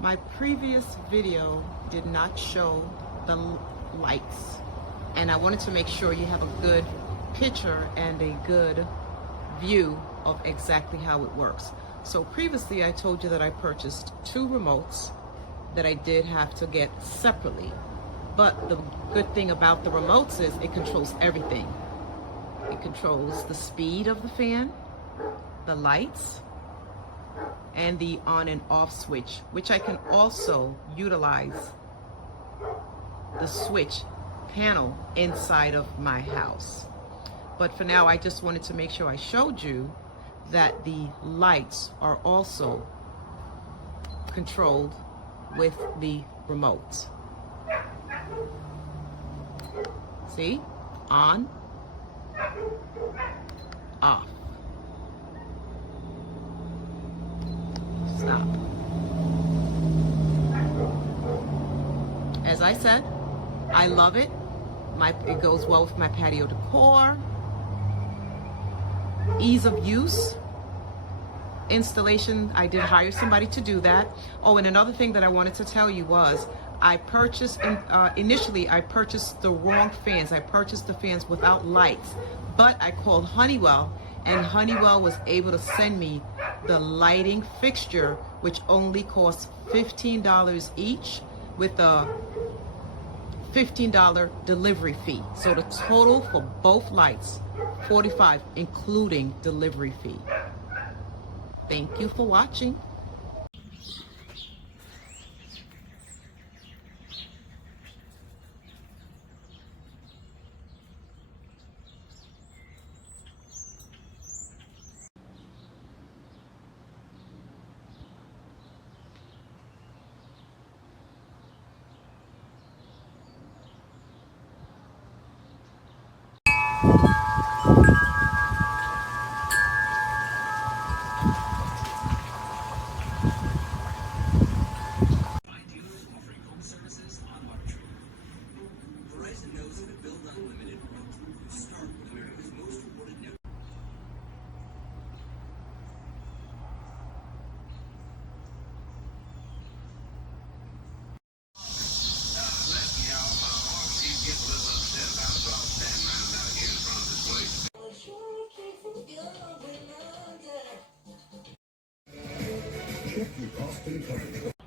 My previous video did not show the lights, and I wanted to make sure you have a good picture and a good view of exactly how it works. So previously I told you that I purchased two remotes that I did have to get separately. But the good thing about the remotes is it controls everything. It controls the speed of the fan, the lights, and the on and off switch, which I can also utilize the switch panel inside of my house. But for now, I just wanted to make sure I showed you that the lights are also controlled with the remote. See? On, off. Stop. As I said, I love it. It goes well with my patio decor. Ease of use. Installation, I did hire somebody to do that. Oh, and another thing that I wanted to tell you was I purchased, initially I purchased the wrong fans. I purchased the fans without lights, but I called Honeywell, and Honeywell was able to send me the lighting fixture, which only costs $15 each with a $15 delivery fee. So the total for both lights, $45, including delivery fee. Thank you for watching. Check your cost and